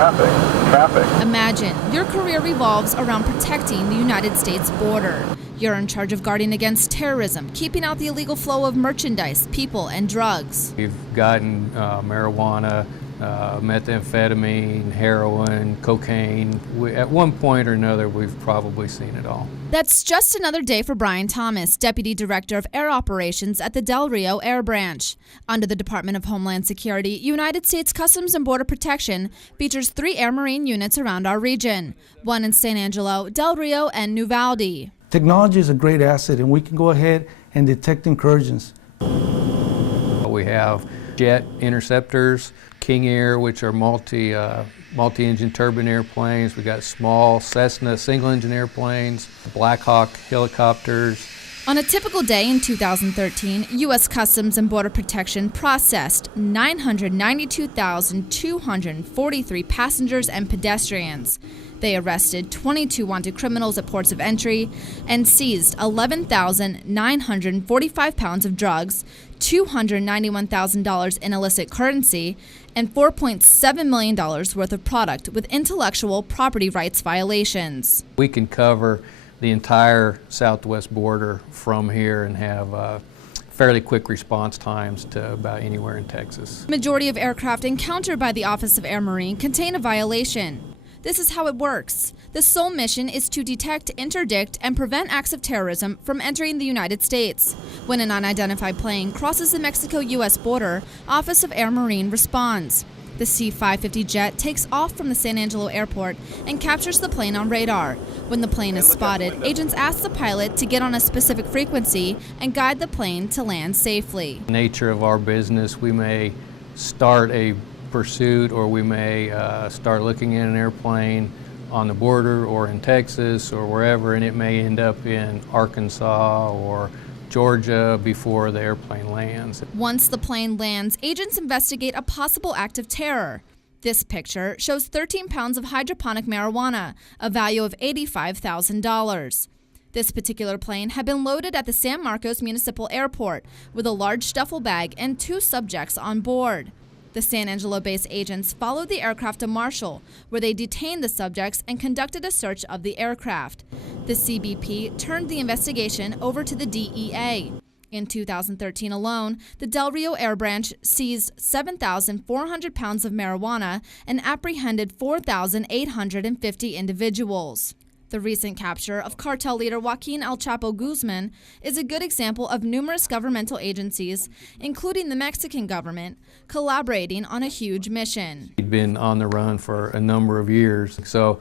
Traffic. Imagine your career revolves around protecting the United States border. You're in charge of guarding against terrorism, keeping out the illegal flow of merchandise, people, and drugs. We've gotten marijuana, methamphetamine, heroin, cocaine. At one point or another, we've probably seen it all. That's just another day for Brian Thomas, Deputy Director of Air Operations at the Del Rio Air Branch. Under the Department of Homeland Security, United States Customs and Border Protection features 3 Air Marine units around our region, one in San Angelo, Del Rio, and Uvalde. Technology is a great asset, and we can go ahead and detect incursions. We have jet interceptors, King Air, which are multi-engine turbine airplanes. We got small Cessna single-engine airplanes, Black Hawk helicopters. On a typical day in 2013, U.S. Customs and Border Protection processed 992,243 passengers and pedestrians. They arrested 22 wanted criminals at ports of entry and seized 11,945 pounds of drugs, $291,000 in illicit currency, and $4.7 million worth of product with intellectual property rights violations. We can cover the entire southwest border from here and have fairly quick response times to about anywhere in Texas. The majority of aircraft encountered by the Office of Air Marine contain a violation. This is how it works. The sole mission is to detect, interdict, and prevent acts of terrorism from entering the United States. When an unidentified plane crosses the Mexico-U.S. border, Office of Air Marine responds. The C-550 jet takes off from the San Angelo airport and captures the plane on radar. When the plane is spotted, agents ask the pilot to get on a specific frequency and guide the plane to land safely. The nature of our business, we may start a pursuit, or we may start looking at an airplane on the border or in Texas or wherever, and it may end up in Arkansas or Georgia before the airplane lands. Once the plane lands, agents investigate a possible act of terror. This picture shows 13 pounds of hydroponic marijuana, a value of $85,000. This particular plane had been loaded at the San Marcos Municipal Airport with a large duffel bag and 2 subjects on board. The San Angelo-based agents followed the aircraft to Marshall, where they detained the subjects and conducted a search of the aircraft. The CBP turned the investigation over to the DEA. In 2013 alone, the Del Rio Air Branch seized 7,400 pounds of marijuana and apprehended 4,850 individuals. The recent capture of cartel leader Joaquin El Chapo Guzman is a good example of numerous governmental agencies, including the Mexican government, collaborating on a huge mission. He'd been on the run for a number of years, so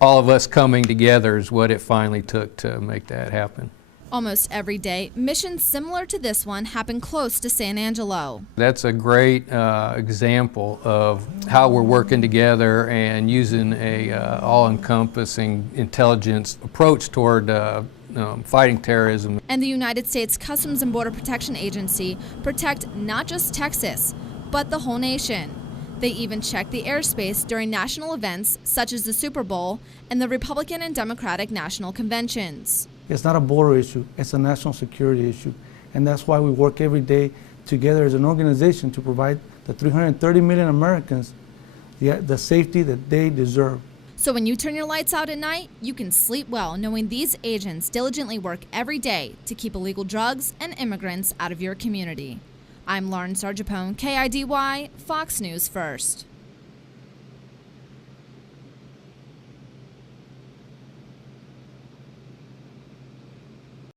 all of us coming together is what it finally took to make that happen. Almost every day, missions similar to this one happen close to San Angelo. That's a great example of how we're working together and using a all-encompassing intelligence approach toward fighting terrorism. And the United States Customs and Border Protection Agency protect not just Texas, but the whole nation. They even check the airspace during national events such as the Super Bowl and the Republican and Democratic national conventions. It's not a border issue, it's a national security issue. And that's why we work every day together as an organization to provide the 330 million Americans the safety that they deserve. So when you turn your lights out at night, you can sleep well knowing these agents diligently work every day to keep illegal drugs and immigrants out of your community. I'm Lauren Sargapone, KIDY, Fox News First.